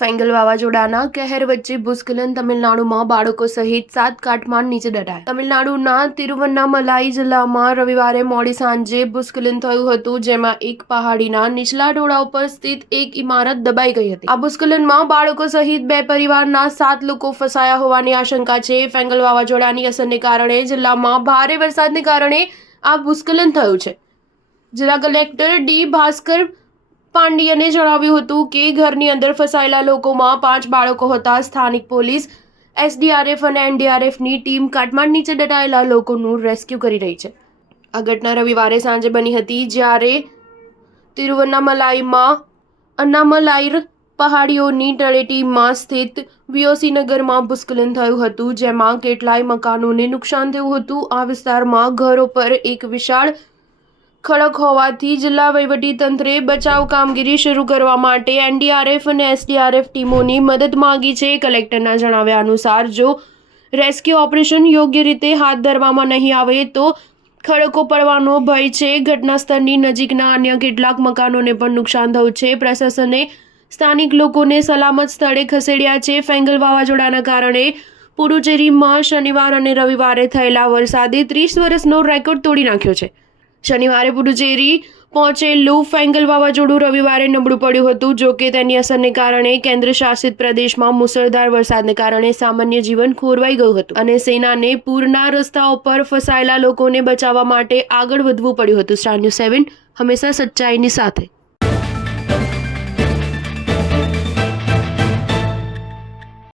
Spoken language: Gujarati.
ફેંગલ વાવાઝોડાના કહેર વચ્ચે ભૂસ્ખલન તમિલનાડુમાં બાળકો સહિત 7 કાટમાળ નીચે દટાયા. તમિલનાડુના તિરુવન્નામલાઈ જિલ્લામાં રવિવારે મોડી સાંજે ભૂસ્ખલન થયું હતું, જેમાં એક પહાડીના નીચલા ટોળા ઉપર સ્થિત એક ઇમારત દબાઈ ગઈ હતી. આ ભૂસ્ખલનમાં બાળકો સહિત 2 પરિવારના 7 લોકો ફસાયા હોવાની આશંકા છે. ફેંગલ વાવાઝોડાની અસરને કારણે જિલ્લામાં ભારે વરસાદને કારણે આ ભૂસ્ખલન થયું છે. જિલ્લા કલેક્ટર ડી ભાસ્કર પાંડિયને જણાવ્યું હતું કે ઘરની અંદર ફસાયેલા લોકોમાં 5 બાળકો હતા. સ્થાનિક પોલીસ, એસડીઆરએફ અને એનડીઆરએફની ટીમ કાટમાળ નીચે દટાયેલા લોકોનું રેસ્ક્યુ કરી રહી છે. આ ઘટના રવિવારે સાંજે બની હતી, જ્યારે તિરુવન્નામલાઈમાં અન્નામલાઈર પહાડીઓની તળેટીમાં સ્થિત વીઓસી નગરમાં ભૂસ્ખલન થયું હતું, જેમાં કેટલાય મકાનોને નુકસાન થયું હતું. આ વિસ્તારમાં ઘરો પર એક વિશાળ ખડક હોવાથી જિલ્લા વહીવટીતંત્રે બચાવ કામગીરી શરૂ કરવા માટે એનડીઆરએફ અને એસડીઆરએફ ટીમોની મદદ માંગી છે. કલેક્ટરના જણાવ્યા અનુસાર જો રેસ્ક્યુ ઓપરેશન યોગ્ય રીતે હાથ ધરવામાં નહીં આવે તો ખડકો પડવાનો ભય છે. ઘટના સ્થળની નજીકના અન્ય કેટલાક મકાનોને પણ નુકસાન થયું છે. પ્રશાસને સ્થાનિક લોકોને સલામત સ્થળે ખસેડ્યા છે. ફેંગલ વાવાઝોડાના કારણે પુડુચેરીમાં શનિવાર અને રવિવારે થયેલા વરસાદે 30 વર્ષનો રેકોર્ડ તોડી નાખ્યો છે. શનિવારે પુડુચેરી પહોંચેલું ફેંગલ વાવાઝોડું રવિવારે નબળું પડ્યું હતું. જો કે તેની અસરને કારણે કેન્દ્ર શાસિત પ્રદેશમાં મુસળધાર વરસાદને કારણે સામાન્ય જીવન ખોરવાઈ ગયું હતું અને સેનાને પૂરના રસ્તાઓ પર ફસાયેલા લોકોને બચાવવા માટે આગળ વધવું પડ્યું હતું. સ્ટાર ન્યૂઝ 7 હંમેશા સચ્ચાઈની સાથે.